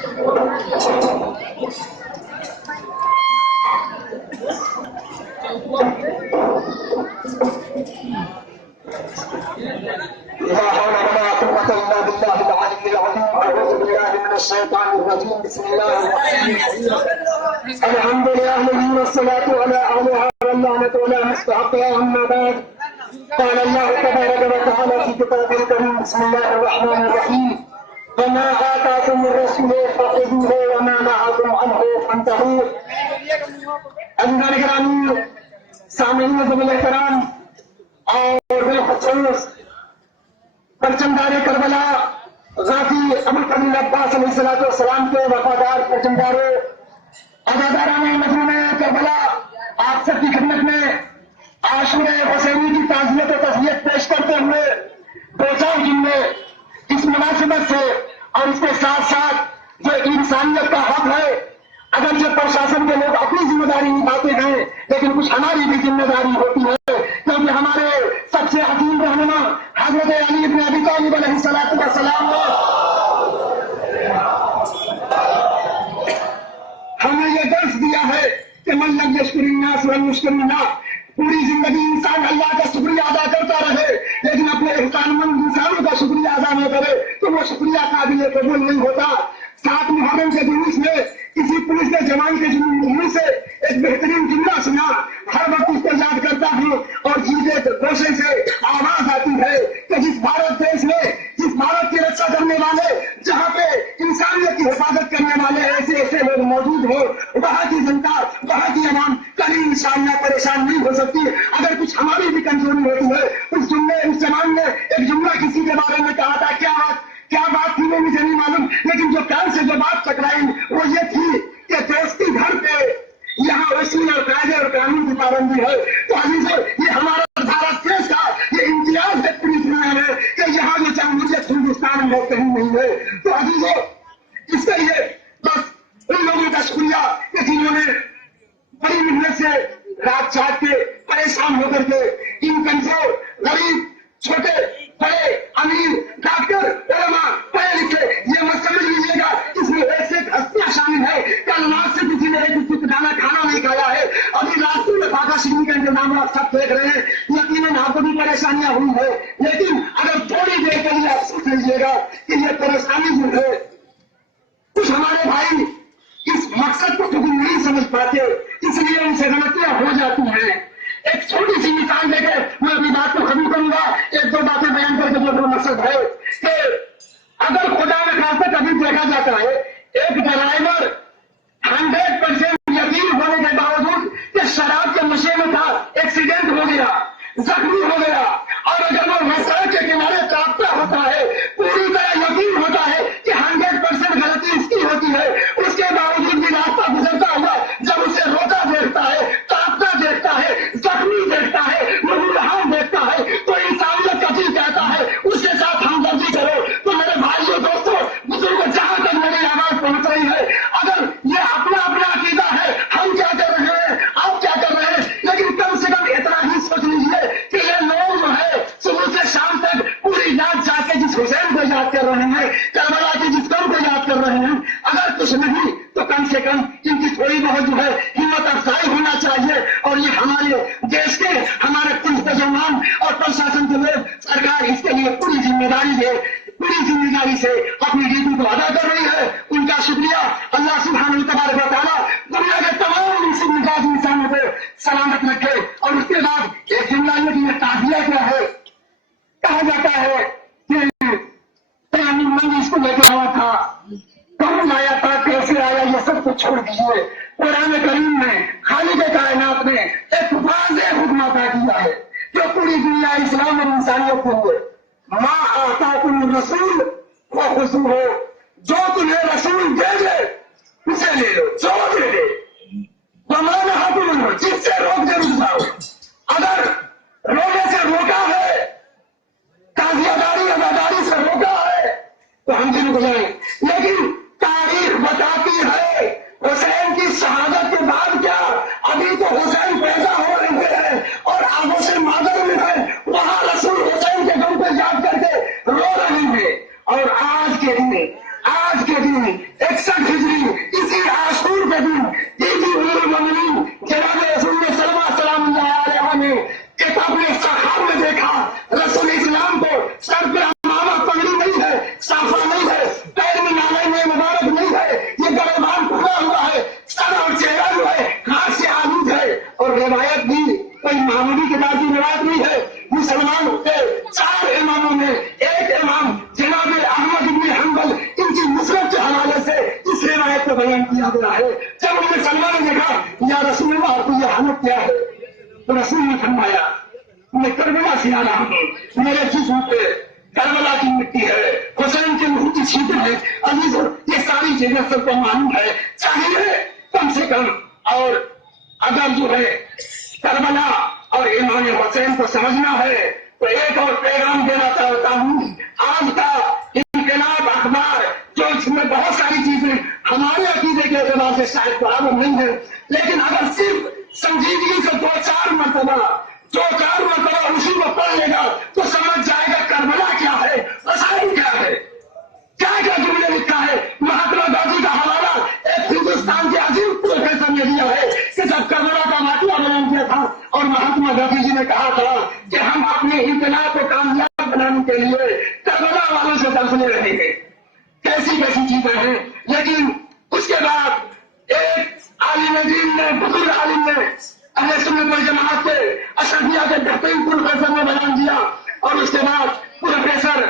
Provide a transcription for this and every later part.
بسم الله الرحمن الرحيم الحمد لله والصلاة على أهلها واللعنة على مستحقها أما بعد قال الله تبارك وتعالى في كتابه الكريم بسم الله الرحمن الرحيم وما آتاكم الرسول فخذوه وما نهاكم عنه فانتهوا. عزیزان گرامی، سامعین ذوی احترام اور بالخصوص پرچمدار کربلا غازی ابوالفضل عباس علیہ السلام کے وفادار پرچمداروں، عزاداران مظلوم کربلا، آپ سب کی خدمت میں عاشورہ حسینی کی تعزیت و تزکیت پیش کرتے ہوئے دو چار جملے اس مناسبت سے اور اس کے ساتھ ساتھ جو انسانیت کا حق ہے، اگرچہ پرشاسن کے لوگ اپنی ذمہ داری نبھاتے ہیں لیکن کچھ ہماری بھی ذمہ داری ہوتی ہے، کیونکہ ہمارے سب سے عظیم رہنما حضرت علی بن ابی طالب علیہ السلام نے ہمیں یہ درس دیا ہے کہ من لم یشکر الناس ولم یشکر اللہ. پوری زندگی انسان اللہ کا شکریہ ادا کرتا رہے لیکن اپنے احسان مند انسانوں کا شکریہ ادا نہ کرے تو وہ شکریہ قابل قبول نہیں ہوتا. 7 محرم کے جلوس میں کسی پولیس کے جوان کے منہ سے ایک بہترین جملہ سنا، ہر وقت اس کو یاد کرتا ہوں اور جی کے گوشے سے آواز آتی ہے کہ جس بھارت دیش میں، جس بھارت کی رکشا کرنے والے، جہاں پہ انسانیت کی حفاظت کرنے والے ایسے ایسے لوگ موجود ہو، وہاں کی جنتا، وہاں کی عوام کبھی انشاءاللہ پریشان نہیں ہو سکتی. اگر کچھ ہماری بھی کمزوری ہوتی ہے، اس زمان نے ایک جملہ کسی کے بارے میں کہا تھا، کیا بات تھی وہ مجھے نہیں معلوم، لیکن جو کان سے جو بات ٹکرائی وہ یہ تھی کہ دوستی گھر پہ یہاں اصول اور قاعدے اور قانون کی پابندی ہے. تو عزیزو، یہ ہمارا بھارت دیش کا یہ امتیاز ہے پوری دنیا میں کہ یہاں یہ جمہوریت ہندوستان میں کہیں نہیں ہے. تو عزیزو، اس کے لیے بس ان لوگوں کا شکریہ کہ جنہوں نے بڑی محنت سے رات جاگ کے پریشان ہو کر کے ان کمزور، غریب، چھوٹے بڑے، امیر، ڈاکٹر، علماء، پڑھے لکھے، یہ مت سمجھ لیجیے گا اس میں ایسے ہستیاں شامل ہے. کل رات سے کسی نے ایک دانا کھانا نہیں کھایا ہے، ابھی رات میں فاقہ شکنی کا انتظام آپ سب دیکھ رہے ہیں. یقیناً آپ کو بھی پریشانیاں ہوئی ہے، لیکن اگر تھوڑی دیر کے لیے آپ سوچ لیجیے گا کہ یہ پریشانی جو ہے، کچھ ہمارے بھائی اس مقصد کو کبھی نہیں سمجھ پاتے، اس لیے ان سے غلطیاں ہو جاتی ہیں. ایک چھوٹی سی مثال دے کے میں اپنی بات کو ختم کروں گا. 1-2 باتیں بیان کر کے جو مقصد ہے کہ اگر خدا نہ خاصہ کبھی دیکھا جاتا ہے ایک ڈرائیور 100% یقین ہونے کے باوجود کہ شراب کے نشے میں تھا، ایکسیڈنٹ ہو گیا، زخمی ہو گیا، اور اگر وہ سڑک کے کنارے کاپتا ہوتا ہے، پوری طرح یقین ہوتا ہے کہ 100% غلطی اس کی ہوتی ہے، اس کے باوجود بھی راستہ گزرتا ہوا جب اسے روتا دیکھتا ہے، کاپتا دیکھتا ہے، زخمی دیکھتا ہے، مہمان دیکھتا ہے، تو انسانیت کا دل کہتا ہے اس کے ساتھ ہمدردی کرو. تو میرے بھائیوں، دوستوں، بزرگوں، جہاں تک میری آواز پہنچ رہی ہے، اگر یہ اپنا عقیدہ ہے، ہم کیا کر رہے ہیں، آپ کیا کر رہے ہیں، لیکن کم سے کم اتنا ہی سوچ لیجیے کہ یہ لوگ جو ہے صبح سے شام تک پوری رات جا کے جس حسین کو یاد کر رہے ہیں، کربلا کے جس قوم کو یاد کر رہے ہیں، اگر کچھ نہیں تو کم سے کم ان کی تھوڑی بہت جو ہے ہمت افزائی ہونا چاہیے. اور یہ ہمارے دیش کے، ہمارے پولیس کے جوان اور پرشاسن کے لوگ، سرکار اس کے لیے پوری ذمہ داری سے اپنی ڈیوٹی کو ادا کر رہی ہے. ان کا شکریہ. اللہ سبحانہ تبارک و تعالیٰ دنیا کے تمام مزاج انسانوں کو سلامت رکھے. اور اس کے بعد ایک جملہ یہ کہ یہ تعزیہ کیا ہے، کہا جاتا ہے کہ میں اس کو لے کے آیا تھا، کون آیا تھا، کیسے آیا، یہ سب کچھ چھوڑ دیجیے. قرآن کریم میں خالق کائنات نے ایک واضح حکم عطا کیا ہے جو پوری دنیا اسلام اور انسانیت کو ہوئے. ما آتاکم الرسول فخذوہ، جو تمہیں رسول دے دے اسے لے لو، جو دے دے. وما نہاکم عنہ، جس سے روک دے رک جاؤ. اگر رونے سے روکا ہے، تعزیہ داری عزاداری سے روکا ہے تو ہم دن گزاریں. لیکن تاریخ بتاتی ہے حسین کی شہادت کے بعد کیا، ابھی تو حسین پیدا ہو رہے ہیں اور آگوں سے مادر میں ہے، وہاں رسول حسین کے غم پہ یاد کر کے رو رہے ہیں. اور آج کے دن آج کے دن 61 ہجری اسی عاشور کے دن جناب رسول سلام اللہ علیہ نے ایک اپنے صحابہ میں دیکھا رسول اسلام کو سر پہ امامہ پگڑی نہیں ہے، صافہ نہیں ہے، پیر میں نالے میں مبارک نہیں ہے، یہ گریبان کھلا ہوا ہے، سر اور چہرہ جو ہے ہاتھ سے آلود ہے، اور روایت بھی کوئی معمولی کتاب کی روایت نہیں ہے۔ مسلمان کے 4 اماموں میں ایک امام جناب احمد بن حنبل ان کی مسلم کے حوالے سے اس روایت کو بیان کیا گیا ہے۔ جب انہیں سلمان نے کہا یا رسول اللہ آپ کی یہ حالت کیا ہے، تو رسول نے فرمایا میں کربلا سے آ رہا ہوں، میرے جسم پہ کربلا کی مٹی ہے، حسین کے منہ کی چھینٹیں ہیں، عزیز یہ ساری چیزیں سب کو معلوم ہے، چاہیے کم سے کم اور اگر جو ہے کربلا اور امام حسین کو سمجھنا ہے تو ایک اور پیغام دینا چاہتا ہوں۔ آج کا انقلاب اخبار جو اس میں بہت ساری چیزیں ہمارے عقیدے کے اعتبار سے شاید برابر نہیں ہے، لیکن اگر صرف سنجیدگی سے 2-4 مرتبہ اسی کو پڑھ لے گا تو سمجھ جائے گا کربلا کیا ہے، حسین کیا ہے، کیا کیا جملے لکھا ہے۔ مہاتما گاندھی کا حوالہ ایک ہندوستان کے عظیم پروفیسر نے دیا ہے کہ جب کربلا کا واقعہ بیان کیا تھا اور مہاتما گاندھی جی نے کہا تھا کہ ہم اپنے انقلاب کو کامیاب بنانے کے لیے کربلا والوں سے فیصلے رہیں گے، کیسی کیسی چیزیں ہیں۔ لیکن اس کے بعد ایک عالم دین نے، بزرگ عالم نے، اہل سنت والجماعت کے اشرفیہ کے بہترین پروفیسر نے بیان دیا، اور اس کے بعد پروفیسر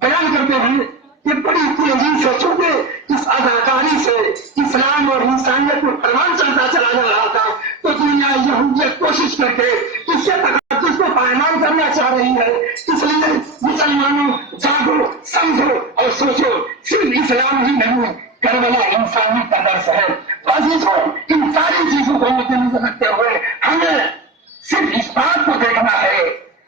بیان کرتے ہیں کہ بڑی تیزی سے چونکہ اس اداکاری سے اسلام اور انسانیت کو پروان چلتا چلا جا رہا تھا، تو دنیا یہودیت کوشش کر کے اس کے تقدس کو پائمال کرنا چاہ رہی ہے۔ اس لیے مسلمانوں جاگو، سمجھو اور سوچو، صرف اسلام ہی نہیں کربلا انسانیت کا درس ہے۔ عزیزوں، ان ساری چیزوں کو مد نظر رکھتے ہوئے ہمیں صرف اس بات کو دیکھنا ہے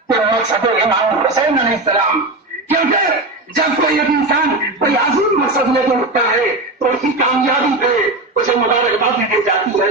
کہ مقصد امام حسین علیہ السلام، کیونکہ جب کوئی ایک انسان کوئی عظیم مقصد لے کے اٹھتا ہے تو اس کی کامیابی پہ اسے مبارکباد دی جاتی ہے۔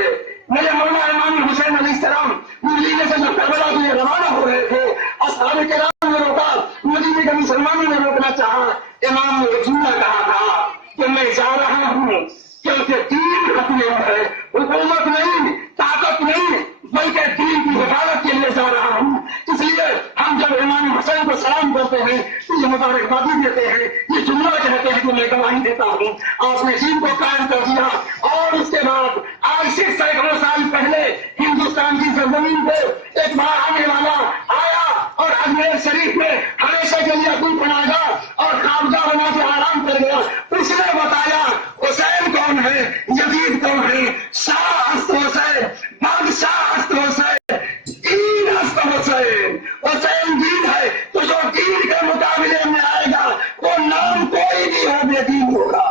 میرے مولا امام حسین علیہ السلام مدینے سے جب کربلا کے لیے روانہ ہو رہے تھے، اصحاب کرام نے روکا، مدینے کے مسلمانوں نے روکنا چاہا، امام نے ایک جملہ کہا تھا کہ میں جا رہا ہوں کیونکہ دین حکومت ہے، حکومت نہیں، طاقت نہیں، بلکہ دین کی حفاظت کے لیے جا رہا ہوں۔ اس لیے ہم جب امام حسین کو سلام کرتے ہیں تو یہ مبارکبادی دیتے ہیں، یہ جملہ کہتے ہیں کہ میں گواہی دیتا ہوں آپ نے دین کو قائم کر دیا۔ اور اس کے بعد آج سے سینکڑوں سال پہلے ہندوستان کی سرزمین پہ ایک بار آنے والا آیا اور اجمیر شریف میں ہمیشہ کے لیے اپنی پناہ گاہ اور خوابگاہ بنا کے آرام کر گیا۔ اس نے بتایا حسین کون ہے، یزید کون ہے، شاہ ہست حسین، بادشاہ ہست حسین، دین ہست حسین۔ حسین دین ہے تو جو دین کے مقابلے میں آئے گا وہ نام کوئی بھی ہو، بے دین ہوگا۔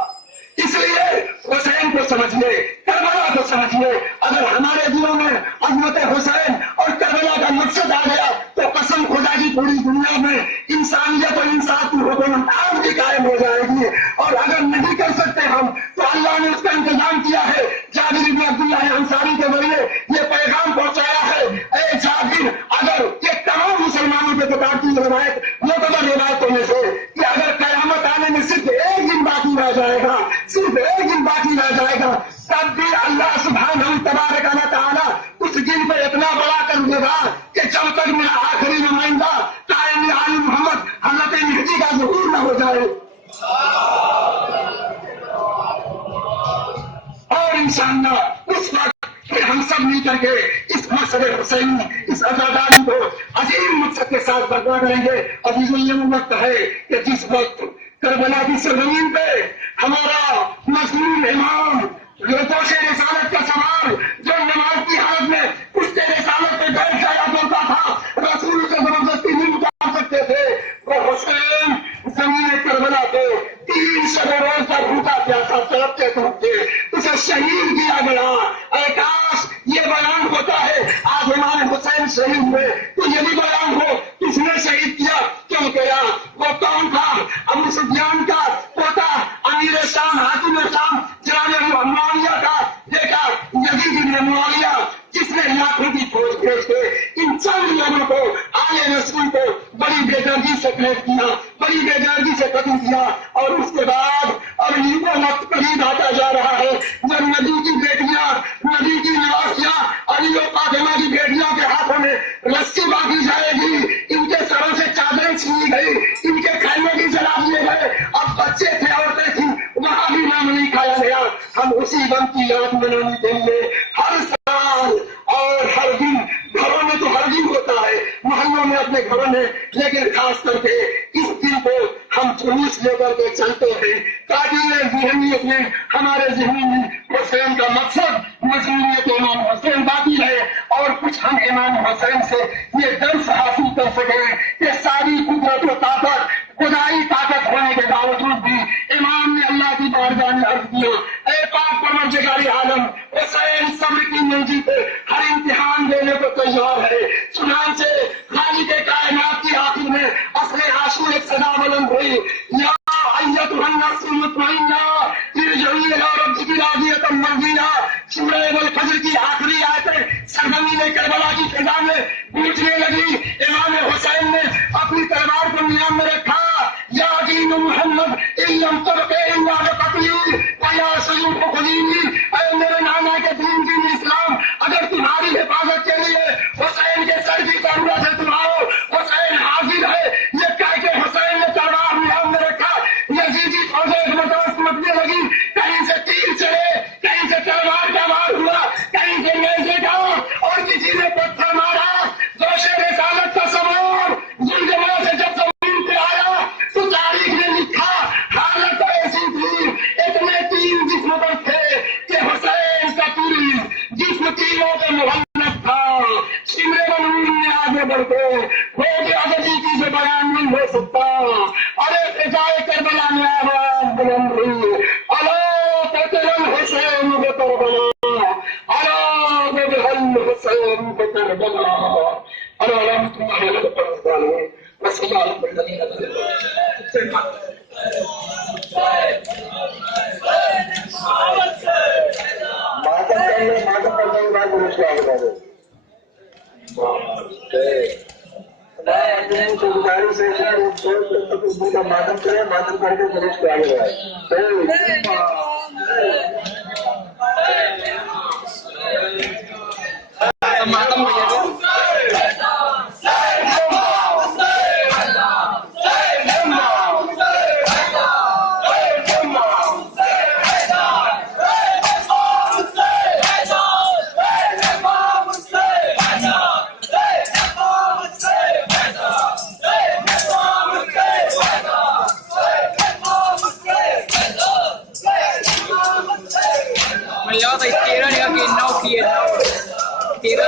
اس لیے حسین کو سمجھیے، کربلا کو سمجھیے۔ اگر ہمارے دلوں میں عظمت حسین اور کربلا کا مقصد آ گیا تو قسم خدا کی پوری دنیا میں انسانیت اور انصاف کی حکومت آج بھی قائم ہو جائے گی۔ اور اگر نہیں کر سکتے ہم تو اللہ نے اس کا انتظام کیا ہے۔ جابر بن عبداللہ انصاری کے ذریعے یہ پیغام پہنچایا ہے، اے جابر، اگر یہ تمام مسلمانوں کے کتاب کی روایت معتبر روایتوں میں سے کہ اگر قیامت آنے میں صرف ایک دن باقی رہ جائے گا، صرف ایک دن باقی رہ جائے گا، تب بھی اللہ سبحانہ تبارک و تعالیٰ اس دن کو اتنا بڑا کر دے گا کہ جب تک میرا آخری نمائندہ قائم عالم محمد حضرت مہدی کا ظہور نہ ہو جائے۔ اور انشاءاللہ اس وقت پھر ہم سب مل کر کے اس مقصد حسین، اس عزاداری کو عظیم مقصد کے ساتھ برپا کریں گے۔ عزیزوں، یہ وقت ہے کہ جس وقت کربلا کی سرزمین پہ ہمارا مظلوم امام لوٹوش رسالت کا سوال جو نماز کی حالت میں پشتے رسالت پہ بیٹھ جایا کرتا تھا، رسول سے زبردستی نہیں اتار سکتے تھے، وہ حسین زمین کربلا پہ 3 شب روز کا بھوکا پیاسا تڑپتے تڑپتے اسے شہید کیا گیا۔ اے کاش یہ بیان ہوتا ہے آج امام حسین شہید ہوئے تو یہ بھی بیان ہو کس نے شہید کیا، کیوں کیا، وہ کون تھا؟ ابو سفیان کا پوتا، امیر شام، حاکم شام، جناب معاویہ کا بیٹا یزید بن معاویہ، جس نے لاکھوں کی فوج بھیج کے ان چند لوگوں کو آل رسول کو بڑی بے دردی سے قید کیا، بڑی بے دردی سے قتل کیا، اور اس کے بعد اور نبی کی بیٹیاں، نبی کی نواسیاں، علی و فاطمہ کی بیٹیوں کے ہاتھوں میں رسی باندھی جائے گی، ان کے سروں سے چادریں چھینی گئی، ان کے کھانے بھی جلا دیے گئے. اب بچے تھے، عورتیں تھیں، وہاں بھی نام نہیں کھایا گیا. ہم اسی غم کی یاد منانے کے لیے ہر سال اور ہر دن، گھروں میں تو ہر دن ہوتا ہے، محلوں میں اپنے گھروں میں، لیکن خاص کر کے اس دن کو ہم جلوس لے کر کے چلتے ہیں. تعبیر ذہنیت میں ہمارے ذہنی میں حسین کا مقصد مصنوعیت امام حسین باقی ہے، اور کچھ ہم امام حسین سے یہ درس حاصل کر سکیں کہ ساری قدرت و طاقت، خدائی طاقت ہونے کے باوجود بھی امام نے اللہ کی بارگاہ میں عرض کیا، اے پاک پروردگار عالم، حسین صبر کی منزل پہ ہر امتحان دینے کو تیار ہے. چنانچہ خالق کائنات کی آخر میں اصل عاشور ایک صدا بلند ہوئی، یا ایتھا النفس المطمئنہ ارجعی الی ربک راضیۃ مرضیہ. سورہ والفجر کی آخری آیتیں سرزمین کربلا کی فضا میں گونجنے لگی. امام حسین نے اپنی تلوار کو نیام میں رکھا، یا دین محمد ان لم تبق الا بقتلی ویا سیوف خلیلی. اے میرے نانا کے دین اسلام، اگر تمہاری حفاظت کے لیے حسین کے سر کی ضرورت ہے تم آؤ، حسین حاضر ہے. یہ کہہ کے حسین نے تلوار نیام میں رکھا. یزیدی فوجیں ایک مدرس مچنے لگی، کہیں سے تیر چلے، کہیں سے تلوار کا وار ہوا، کہیں سے نیزے کا، اور کسی نے پتھر مارا. جوش رسالت کا سوار زلزلہ سے جب زمین پہ آیا تو تاریخ نے لکھا حالت ایسی تھی، اتنے تین جسم پر تھے کہ حسین کا تیر جسم تینوں پہ محنت تھا. سمرے منور میں آگے بڑھتے ہو گیا غزی کی سے بیان نہیں ہو سکتا. ارے فضائے کربلا میں آواز بلند ہوئی، الا قتل الحسین بکربلا، الا قتل الحسین بکربلا، الا رحمت اللہ علیہ وسلم. وصلی اللہ علیہ وسلم. ماتم کرنے کے بعد درست کیا بتا دو. گزارش ہے کا ماتم کرے، ماتم کر کے درست کیا گیا ماتم Tira